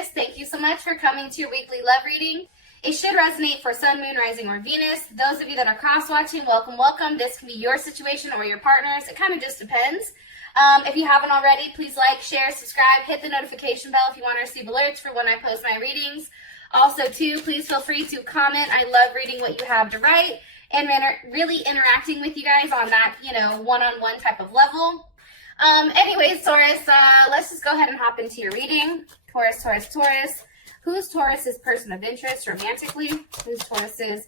Taurus. Thank you so much for coming to your weekly love reading. It should resonate for Sun, Moon, Rising, or Venus. Those of you that are cross-watching, welcome, welcome. This can be your situation or your partner's. It kind of just depends. If you haven't already, please like, share, subscribe, hit the notification bell if you want to receive alerts for when I post my readings. Also, too, please feel free to comment. I love reading what you have to write and really interacting with you guys on that, one-on-one type of level. Anyways, Taurus, let's just go ahead and hop into your reading. Taurus, Taurus, Taurus. Who's Taurus's person of interest romantically? Who's Taurus's,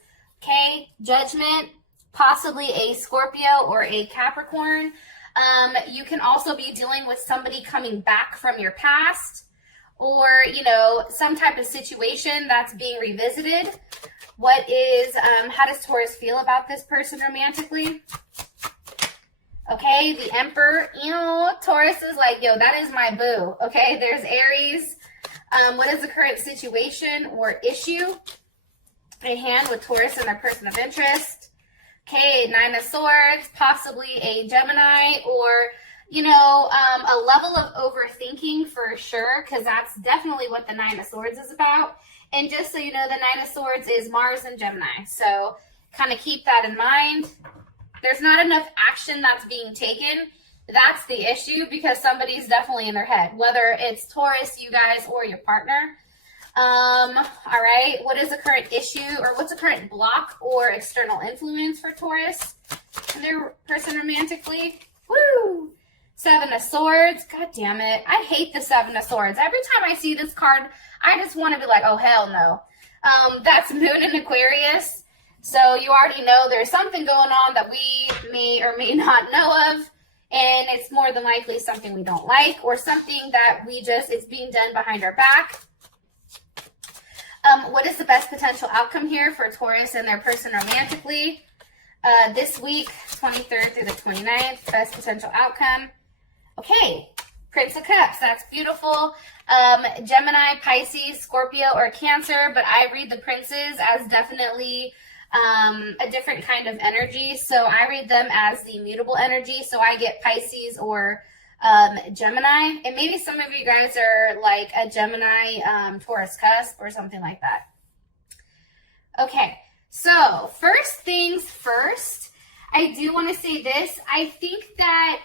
Judgment, possibly a Scorpio or a Capricorn. You can also be dealing with somebody coming back from your past or, some type of situation that's being revisited. How does Taurus feel about this person romantically? Okay, the Emperor, Taurus is like, that is my boo. Okay, there's Aries. What is the current situation or issue at hand with Taurus and their person of interest? Okay, Nine of Swords, possibly a Gemini or, a level of overthinking for sure, because that's definitely what the Nine of Swords is about. And just so you know, the Nine of Swords is Mars and Gemini. So kind of keep that in mind. There's not enough action that's being taken. That's the issue, because somebody's definitely in their head, whether it's Taurus, you guys, or your partner. All right. What is the current issue, or what's the current block or external influence for Taurus and their person romantically? Woo! Seven of Swords. God damn it. I hate the Seven of Swords. Every time I see this card, I just want to be like, oh, hell no. That's Moon in Aquarius. So you already know there's something going on that we may or may not know of. And it's more than likely something we don't like, or something that it's being done behind our back. What is the best potential outcome here for Taurus and their person romantically? This week, 23rd through the 29th, best potential outcome. Okay, Prince of Cups, that's beautiful. Gemini, Pisces, Scorpio, or Cancer, but I read the princes as definitely a different kind of energy. So I read them as the mutable energy. So I get Pisces or Gemini. And maybe some of you guys are like a Gemini Taurus cusp or something like that. Okay, so first things first, I do want to say this. I think that,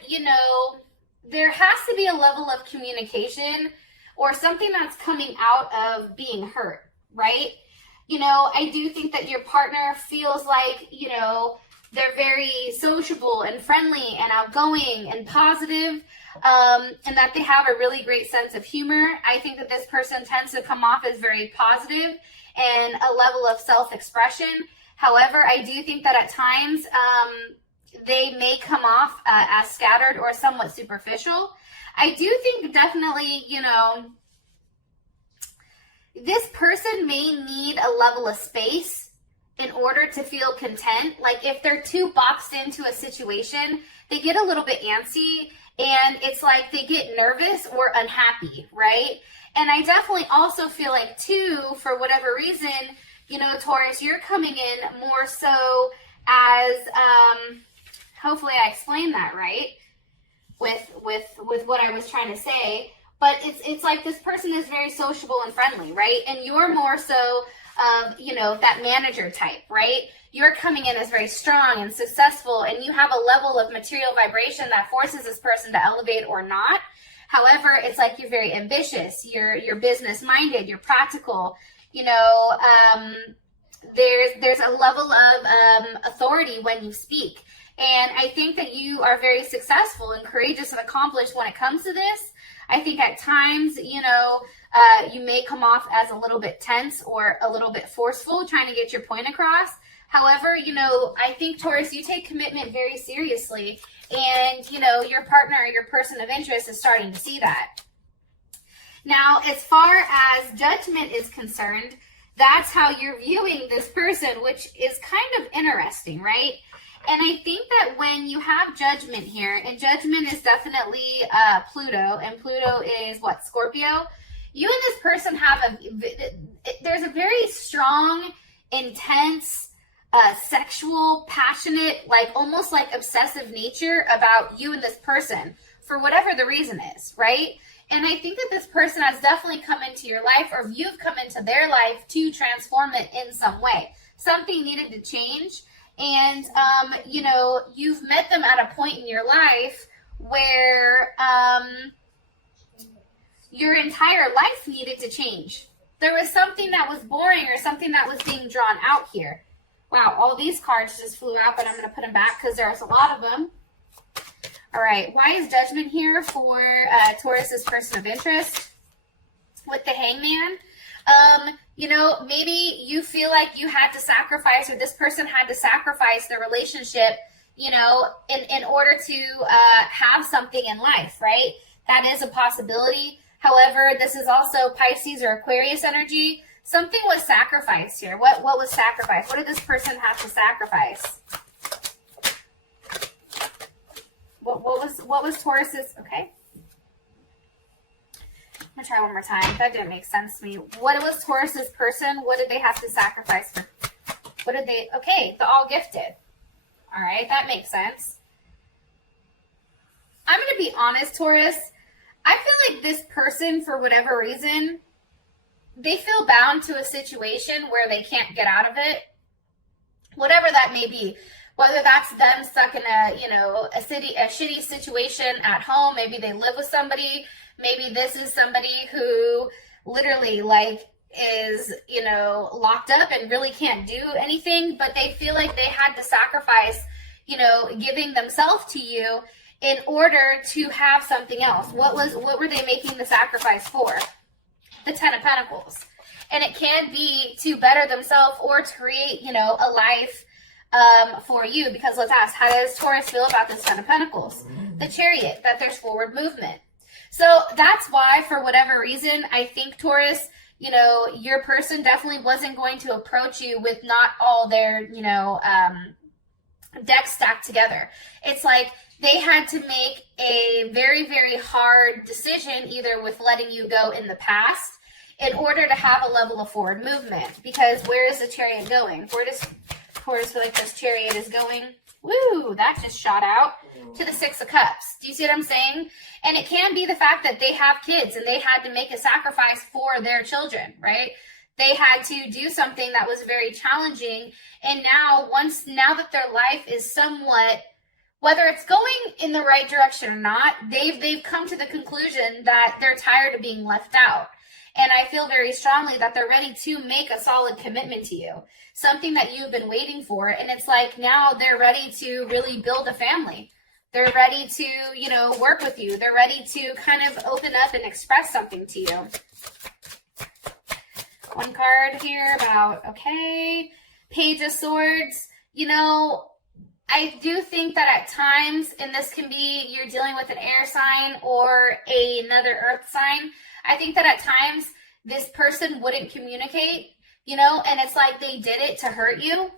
there has to be a level of communication or something that's coming out of being hurt, right? I do think that your partner feels like, they're very sociable and friendly and outgoing and positive, and that they have a really great sense of humor. I think that this person tends to come off as very positive and a level of self-expression. However, I do think that at times they may come off as scattered or somewhat superficial. I do think definitely, this person may need a level of space in order to feel content. Like if they're too boxed into a situation, they get a little bit antsy and it's like they get nervous or unhappy, right? And I definitely also feel like too, for whatever reason, Taurus, you're coming in more so as, hopefully I explained that right with what I was trying to say. But it's like this person is very sociable and friendly, right? And you're more so of, that manager type, right? You're coming in as very strong and successful, and you have a level of material vibration that forces this person to elevate or not. However, it's like you're very ambitious, you're business minded, you're practical, there's a level of authority when you speak. And I think that you are very successful and courageous and accomplished when it comes to this. I think at times, you may come off as a little bit tense or a little bit forceful trying to get your point across. However, I think, Taurus, you take commitment very seriously. And, your partner, your person of interest is starting to see that. Now, as far as judgment is concerned, that's how you're viewing this person, which is kind of interesting, right? And I think that when you have judgment here, and judgment is definitely Pluto, and Pluto is what, Scorpio? You and this person have there's a very strong, intense, sexual, passionate, like almost like obsessive nature about you and this person for whatever the reason is, right? And I think that this person has definitely come into your life, or you've come into their life to transform it in some way. Something needed to change. And, you know, you've met them at a point in your life where your entire life needed to change. There was something that was boring or something that was being drawn out here. Wow, all these cards just flew out, but I'm going to put them back because there's a lot of them. All right, why is Judgment here for Taurus's person of interest with the Hangman? You know, maybe you feel like you had to sacrifice, or this person had to sacrifice the relationship, you know, in order to have something in life, right? That is a possibility. However, this is also Pisces or Aquarius energy. Something was sacrificed here. What was sacrificed? What did this person have to sacrifice? What was Taurus's? Okay. I'm gonna try one more time. That didn't make sense to me. What was Taurus's person? What did they have to sacrifice for? What did they? Okay, the all gifted. All right, that makes sense. I'm gonna be honest, Taurus. I feel like this person, for whatever reason, they feel bound to a situation where they can't get out of it. Whatever that may be. Whether that's them stuck in a, you know, a shitty situation at home. Maybe they live with somebody. Maybe this is somebody who literally like is, you know, locked up and really can't do anything, but they feel like they had to sacrifice, you know, giving themselves to you in order to have something else. What were they making the sacrifice for? The Ten of Pentacles. And it can be to better themselves or to create, you know, a life for you. Because let's ask, how does Taurus feel about this Ten of Pentacles? The Chariot, that there's forward movement. So that's why, for whatever reason, I think Taurus, you know, your person definitely wasn't going to approach you with not all their, you know, decks stacked together. It's like they had to make a very, very hard decision, either with letting you go in the past in order to have a level of forward movement. Because where is the Chariot going? Where does Taurus feel like this Chariot is going? Woo, that just shot out to the Six of Cups. Do you see what I'm saying? And it can be the fact that they have kids and they had to make a sacrifice for their children, right? They had to do something that was very challenging. And now that their life is somewhat, whether it's going in the right direction or not, they've come to the conclusion that they're tired of being left out. And I feel very strongly that they're ready to make a solid commitment to you, something that you've been waiting for. And it's like now they're ready to really build a family. They're ready to, you know, work with you. They're ready to kind of open up and express something to you. One card here about, okay, Page of Swords. You know, I do think that at times, and this can be you're dealing with an air sign or another earth sign, I think that at times this person wouldn't communicate, you know, and it's like they did it to hurt you.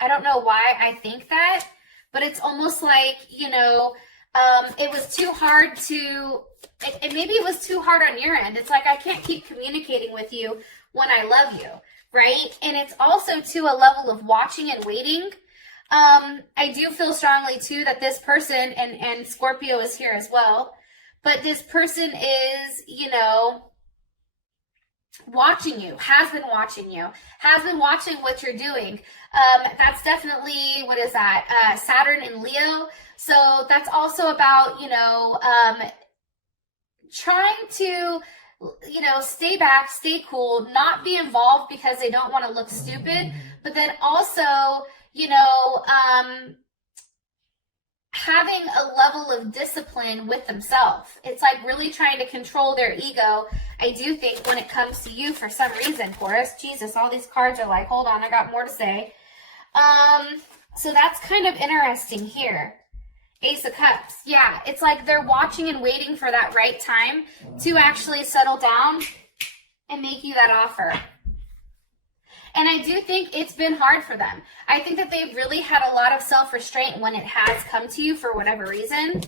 I don't know why I think that, but it's almost like, you know, it was too hard to, maybe it was too hard on your end. It's like, I can't keep communicating with you when I love you, right? And it's also to a level of watching and waiting. I do feel strongly too that this person, and Scorpio is here as well, but this person is, you know, watching you, has been watching what you're doing. That's definitely, what is that? Saturn and Leo. So that's also about, you know, trying to, you know, stay back, stay cool, not be involved because they don't want to look stupid, but then also, you know, having a level of discipline with themselves. It's like really trying to control their ego, I do think, when it comes to you for some reason, Taurus. Jesus, all these cards are like, hold on, I got more to say. So that's kind of interesting here. Ace of Cups. Yeah, it's like they're watching and waiting for that right time to actually settle down and make you that offer. And I do think it's been hard for them. I think that they've really had a lot of self-restraint when it has come to you for whatever reason.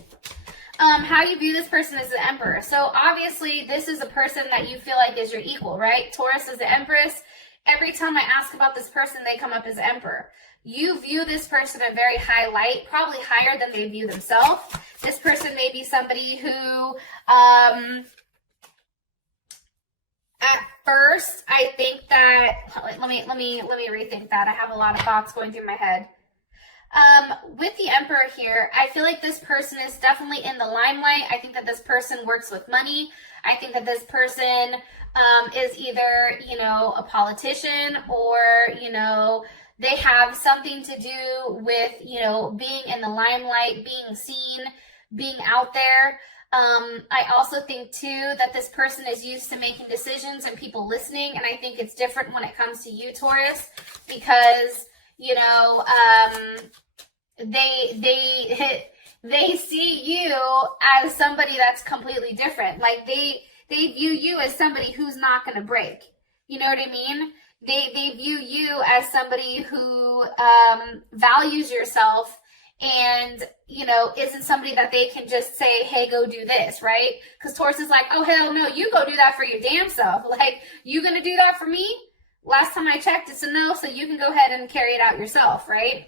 How you view this person as the Emperor. So obviously this is a person that you feel like is your equal, right? Taurus is the Empress. Every time I ask about this person, they come up as Emperor. you view this person in very high light, probably higher than they view themselves. This person may be somebody who, at first, I think that, let me rethink that. I have a lot of thoughts going through my head. With the Emperor here, I feel like this person is definitely in the limelight. I think that this person works with money. I think that this person is either, you know, a politician, or, you know, they have something to do with, you know, being in the limelight, being seen, being out there. I also think too that this person is used to making decisions and people listening, and I think it's different when it comes to you, Taurus, because, you know, they see you as somebody that's completely different. Like they view you as somebody who's not going to break. You know what I mean? They view you as somebody who values yourself, and, you know, isn't somebody that they can just say, hey, go do this, right? Because Taurus is like, oh, hell no, you go do that for your damn self. Like, you going to do that for me? Last time I checked, it's a no, so you can go ahead and carry it out yourself, right?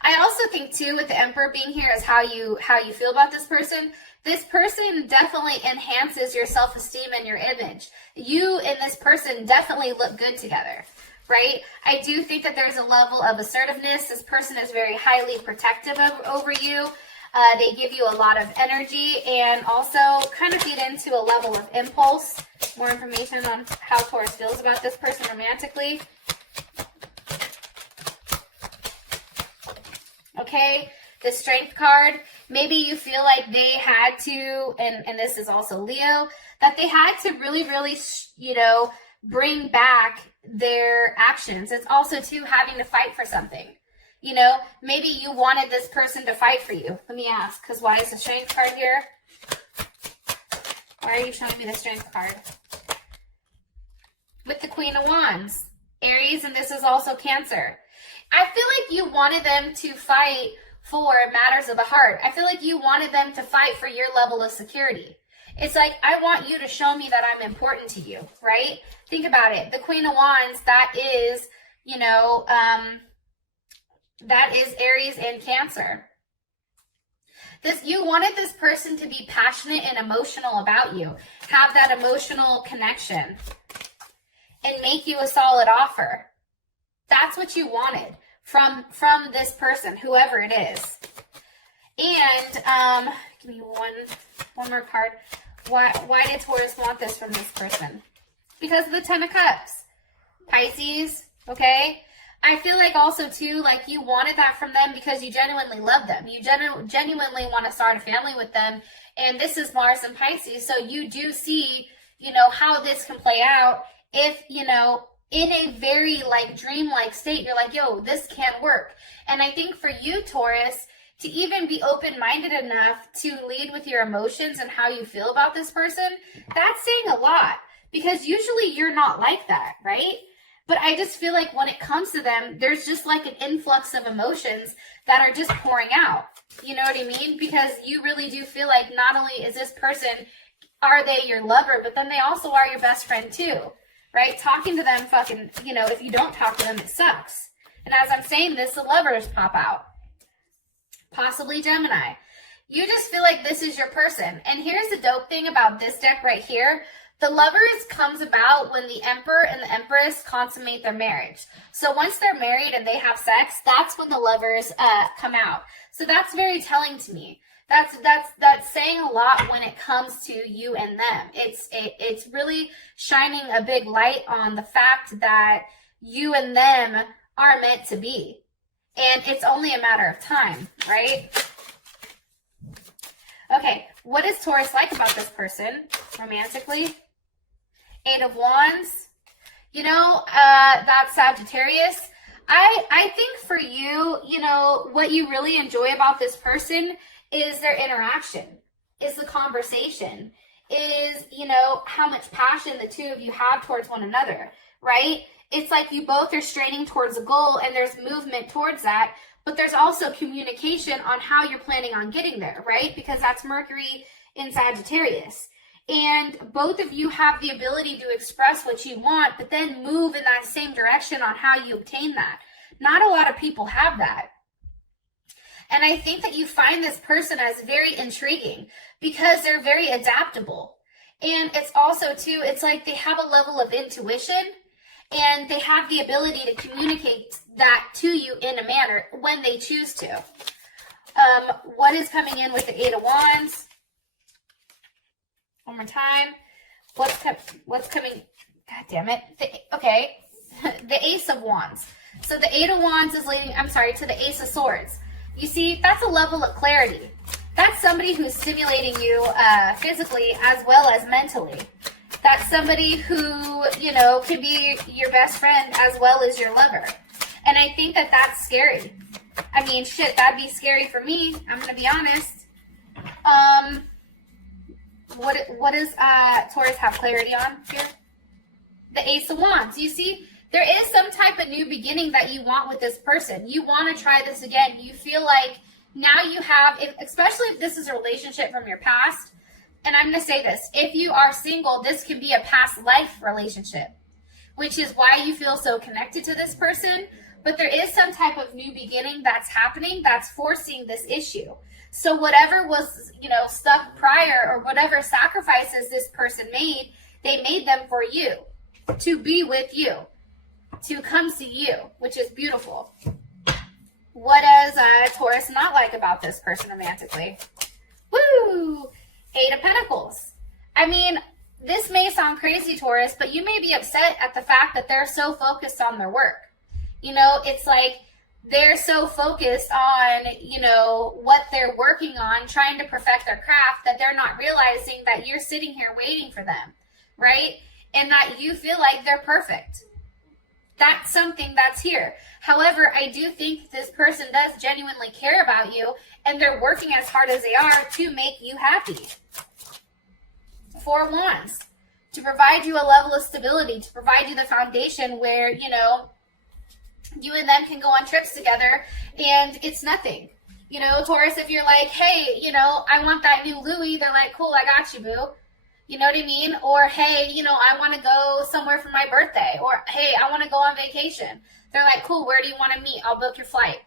I also think, too, with the Emperor being here is how you feel about this person. This person definitely enhances your self-esteem and your image. You and this person definitely look good together, right? I do think that there's a level of assertiveness. This person is very highly protective over you. They give you a lot of energy, and also kind of feed into a level of impulse. More information on how Taurus feels about this person romantically. Okay, the Strength card. Maybe you feel like they had to, and this is also Leo, that they had to really, you know, bring back their actions. It's also too having to fight for something. You know, maybe you wanted this person to fight for you. Let me ask, because why is the Strength card here? Why are you showing me the Strength card? With the Queen of Wands, Aries, and this is also Cancer. I feel like you wanted them to fight for matters of the heart. I feel like you wanted them to fight for your level of security. It's like, I want you to show me that I'm important to you, right? Think about it. The Queen of Wands, that is, you know, that is Aries and Cancer. You wanted this person to be passionate and emotional about you, have that emotional connection, and make you a solid offer. That's what you wanted from this person, whoever it is. And give me one more card. Why did Taurus want this from this person? Because of the Ten of Cups. Pisces, okay? I feel like also too, like you wanted that from them because you genuinely love them. You genuinely want to start a family with them. And this is Mars and Pisces. So you do see, you know, how this can play out if, you know, in a very like dreamlike state, you're like, yo, this can work. And I think for you, Taurus, to even be open-minded enough to lead with your emotions and how you feel about this person, that's saying a lot, because usually you're not like that, right? But I just feel like when it comes to them, there's just like an influx of emotions that are just pouring out. You know what I mean? Because you really do feel like not only is this person, are they your lover, but then they also are your best friend too, right? Talking to them fucking, you know, if you don't talk to them, it sucks. And as I'm saying this, the lovers pop out. Possibly Gemini. You just feel like this is your person. And here's the dope thing about this deck right here. The lovers comes about when the Emperor and the Empress consummate their marriage. So once they're married and they have sex, that's when the lovers come out. So that's very telling to me. That's saying a lot when it comes to you and them. It's really shining a big light on the fact that you and them are meant to be. And it's only a matter of time, right? Okay, what is Taurus like about this person romantically? Eight of Wands. You know, that's Sagittarius. I think for you, you know, what you really enjoy about this person is their interaction, is the conversation, is, you know, how much passion the two of you have towards one another, right? It's like you both are straining towards a goal and there's movement towards that, but there's also communication on how you're planning on getting there, right? Because that's Mercury in Sagittarius. And both of you have the ability to express what you want, but then move in that same direction on how you obtain that. Not a lot of people have that. And I think that you find this person as very intriguing because they're very adaptable. And it's also, too, it's like they have a level of intuition and they have the ability to communicate that to you in a manner when they choose to. What is coming in with the Eight of Wands? One more time. What's coming? God damn it. Okay. The Ace of Wands. So the Eight of Wands is leading, to the Ace of Swords. You see, that's a level of clarity. That's somebody who's stimulating you physically as well as mentally. That's somebody who, you know, can be your best friend as well as your lover. And I think that that's scary. I mean, shit, that'd be scary for me. I'm going to be honest. What does Taurus have clarity on here? The Ace of Wands. You see, there is some type of new beginning that you want with this person. You want to try this again. You feel like now you have, especially if this is a relationship from your past, and I'm going to say this, if you are single, this could be a past life relationship, which is why you feel so connected to this person. But there is some type of new beginning that's happening that's forcing this issue. So whatever was, you know, stuck prior, or whatever sacrifices this person made, they made them for you, to be with you, to come see you, which is beautiful. What does Taurus not like about this person romantically? Woo! Eight of Pentacles. I mean, this may sound crazy, Taurus, but you may be upset at the fact that they're so focused on their work. You know, it's like they're so focused on, you know, what they're working on, trying to perfect their craft, that they're not realizing that you're sitting here waiting for them, right? And that you feel like they're perfect. That's something that's here. However, I do think this person does genuinely care about you, and they're working as hard as they are to make you happy. Four of Wands. To provide you a level of stability, to provide you the foundation where, you know, you and them can go on trips together and it's nothing. You know, Taurus, if you're like, hey, you know, I want that new Louis, they're like, cool, I got you, boo. You know what I mean? Or, hey, you know, I want to go somewhere for my birthday. Or, hey, I want to go on vacation. They're like, cool, where do you want to meet? I'll book your flight.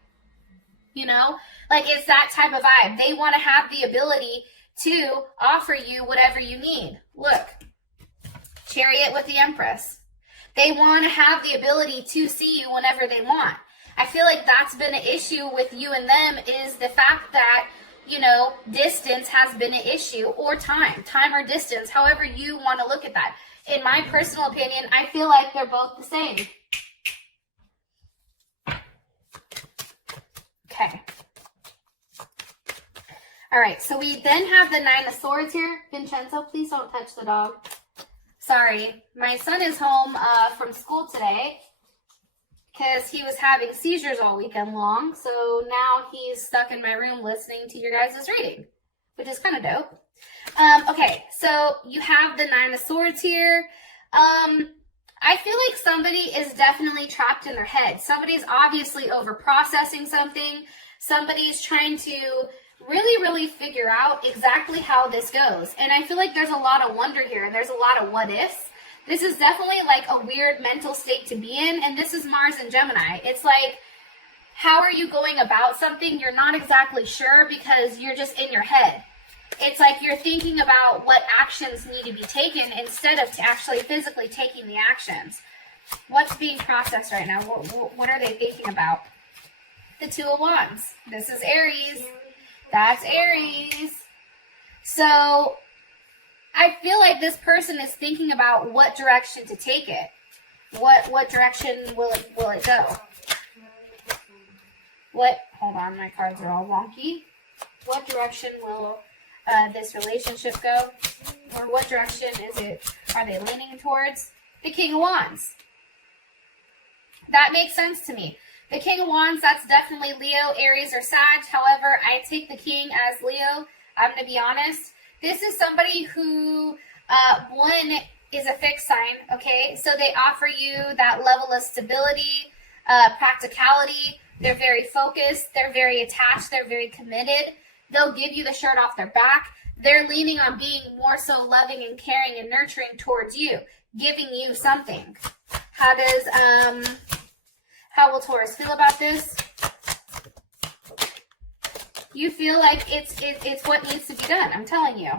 You know? Like, it's that type of vibe. They want to have the ability to offer you whatever you need. Look, Chariot with the Empress. They want to have the ability to see you whenever they want. I feel like that's been an issue with you and them, is the fact that, you know, distance has been an issue, or time or distance, however you want to look at that. In my personal opinion, I feel like they're both the same. Okay. All right, so we then have the Nine of Swords here. Vincenzo, please don't touch the dog. Sorry, my son is home from school today because he was having seizures all weekend long. So now he's stuck in my room listening to your guys' reading, which is kind of dope. Okay, so you have the Nine of Swords here. I feel like somebody is definitely trapped in their head. Somebody's obviously over-processing something. Somebody's trying to really figure out exactly how this goes. And I feel like there's a lot of wonder here, and there's a lot of what ifs. This is definitely like a weird mental state to be in, and this is Mars and Gemini. It's like, how are you going about something? You're not exactly sure because you're just in your head. It's like you're thinking about what actions need to be taken instead of actually physically taking the actions. What's being processed right now? What are they thinking about? The Two of Wands. This is Aries. That's Aries. So I feel like this person is thinking about what direction to take it. What direction will it go? Hold on, my cards are all wonky. What direction will this relationship go? Or what direction are they leaning towards? The King of Wands. That makes sense to me. The King of Wands, that's definitely Leo, Aries, or Sag. However, I take the King as Leo. I'm going to be honest. This is somebody who, one, is a fixed sign, okay? So they offer you that level of stability, practicality. They're very focused. They're very attached. They're very committed. They'll give you the shirt off their back. They're leaning on being more so loving and caring and How will Taurus feel about this? You feel like it's what needs to be done. I'm telling you.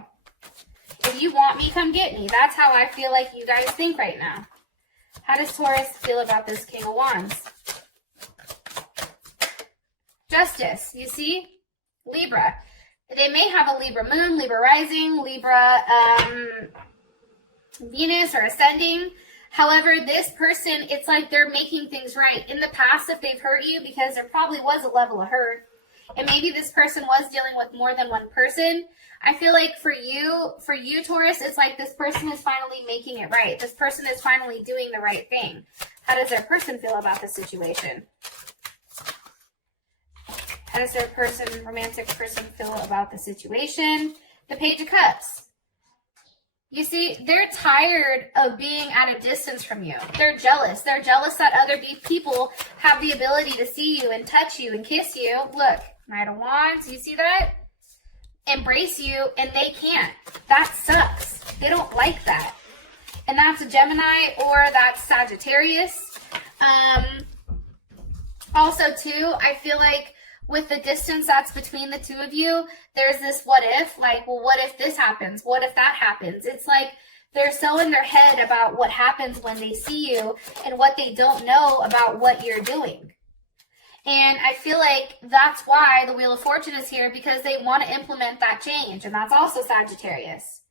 If you want me, come get me. That's how I feel like you guys think right now. How does Taurus feel about this King of Wands? Justice. You see? Libra. They may have a Libra moon, Libra rising, Libra Venus or ascending. However, this person, it's like they're making things right. In the past, if they've hurt you, because there probably was a level of hurt, and maybe this person was dealing with more than one person, I feel like for you, Taurus, it's like this person is finally making it right. This person is finally doing the right thing. How does their person feel about the situation? How does their person, romantic person, feel about the situation? The Page of Cups. You see, they're tired of being at a distance from you. They're jealous. They're jealous that other people have the ability to see you and touch you and kiss you. Look, Knight of Wands, you see that? Embrace you, and they can't. That sucks. They don't like that. And that's a Gemini or that's Sagittarius. Also, too, I feel like with the distance that's between the two of you, there's this what if, like, well, what if this happens? What if that happens? It's like they're so in their head about what happens when they see you and what they don't know about what you're doing. And I feel like that's why the Wheel of Fortune is here, because they want to implement that change. And that's also Sagittarius,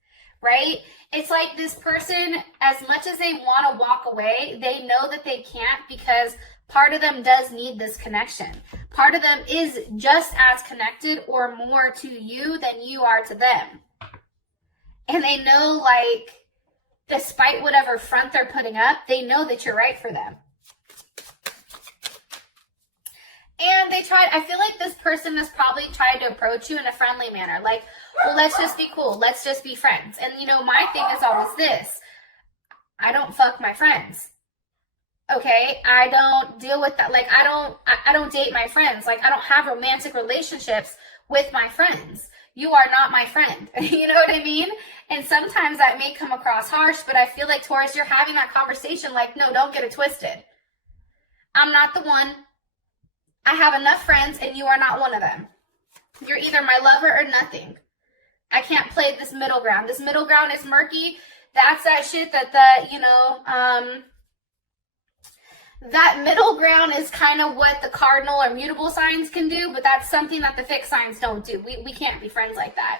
right? It's like this person, as much as they want to walk away, they know that they can't, because part of them does need this connection. Part of them is just as connected or more to you than you are to them. And they know, like, despite whatever front they're putting up, they know that you're right for them. And they tried, I feel like this person has probably tried to approach you in a friendly manner. Like, well, let's just be cool. Let's just be friends. And, you know, my thing is always this. I don't fuck my friends. Okay? I don't deal with that. Like, I don't date my friends. Like, I don't have romantic relationships with my friends. You are not my friend. You know what I mean? And sometimes that may come across harsh, but I feel like, Taurus, you're having that conversation like, no, don't get it twisted. I'm not the one. I have enough friends, and you are not one of them. You're either my lover or nothing. I can't play this middle ground. This middle ground is murky. That's that shit that that middle ground is kind of what the cardinal or mutable signs can do, but that's something that the fixed signs don't do. We can't be friends like that.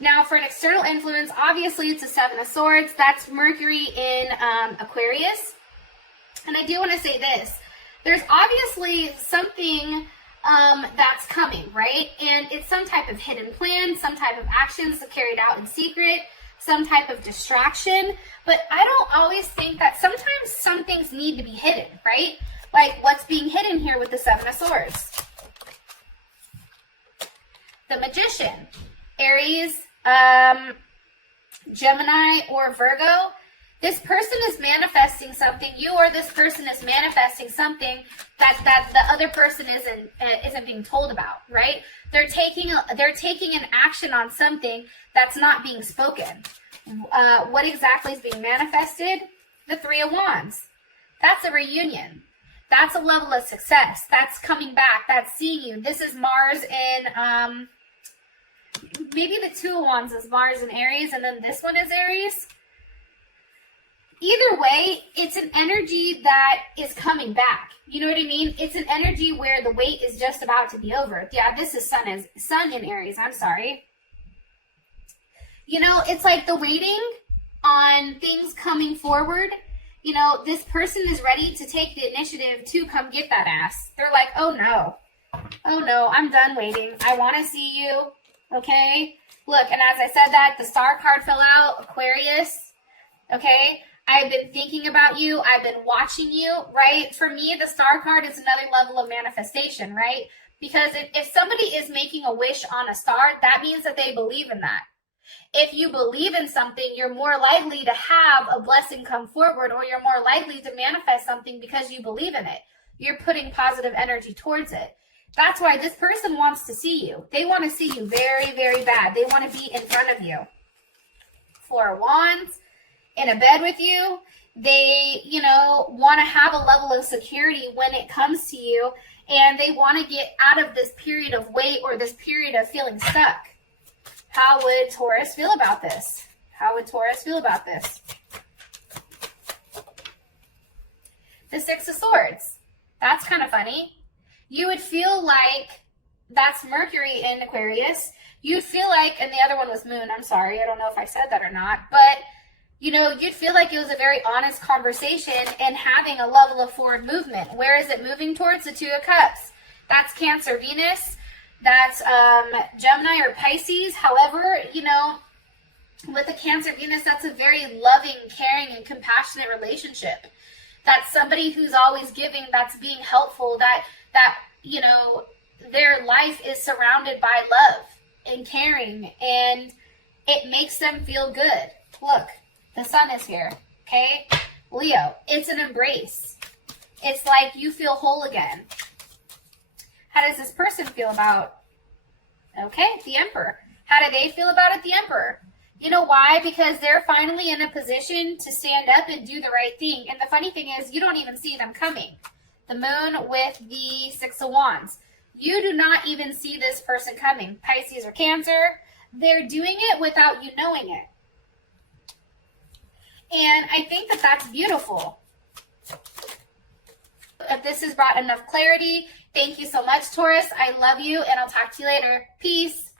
Now, for an external influence, obviously it's a Seven of Swords. That's Mercury in Aquarius. And I do want to say this. There's obviously something that's coming, right? And it's some type of hidden plan, some type of actions carried out in secret, some type of distraction. But I don't always think that sometimes some things need to be hidden, right? Like what's being hidden here with the Seven of Swords. The Magician, Aries, Gemini, or Virgo. This person is manifesting something. You or this person is manifesting something that the other person isn't being told about, right? They're taking an action on something that's not being spoken. What exactly is being manifested? The Three of Wands. That's a reunion. That's a level of success. That's coming back. That's seeing you. This is Mars in maybe the Two of Wands is Mars in Aries, and then this one is Aries. Either way, it's an energy that is coming back. You know what I mean? It's an energy where the wait is just about to be over. Yeah, this is Sun in Aries. I'm sorry. You know, it's like the waiting on things coming forward. You know, this person is ready to take the initiative to come get that ass. They're like, oh no, I'm done waiting. I want to see you. Okay? Look, and as I said that, the Star card fell out, Aquarius. Okay? I've been thinking about you. I've been watching you, right? For me, the Star card is another level of manifestation, right? Because if somebody is making a wish on a star, that means that they believe in that. If you believe in something, you're more likely to have a blessing come forward, or you're more likely to manifest something because you believe in it. You're putting positive energy towards it. That's why this person wants to see you. They want to see you very, very bad. They want to be in front of you. Four of Wands. in a bed with you. They, you know, want to have a level of security when it comes to you, and they want to get out of this period of wait or this period of feeling stuck. How would Taurus feel about this? How would Taurus feel about this? The Six of Swords. That's kind of funny. You would feel like that's Mercury in Aquarius. You'd feel like, and the other one was Moon. I'm sorry. I don't know if I said that or not. But, you know, you'd feel like it was a very honest conversation and having a level of forward movement. Where is it moving towards? The Two of Cups. That's Cancer, Venus. That's Gemini or Pisces. However, you know, with the Cancer, Venus, that's a very loving, caring, and compassionate relationship. That's somebody who's always giving, that's being helpful, that you know, their life is surrounded by love and caring, and it makes them feel good. Look, the sun is here, okay? Leo, it's an embrace. It's like you feel whole again. How does this person feel about, okay, the Emperor? How do they feel about it, the Emperor? You know why? Because they're finally in a position to stand up and do the right thing. And the funny thing is, you don't even see them coming. The Moon with the Six of Wands. You do not even see this person coming. Pisces or Cancer, they're doing it without you knowing it. And I think that that's beautiful. If this has brought enough clarity, thank you so much, Taurus. I love you, and I'll talk to you later. Peace.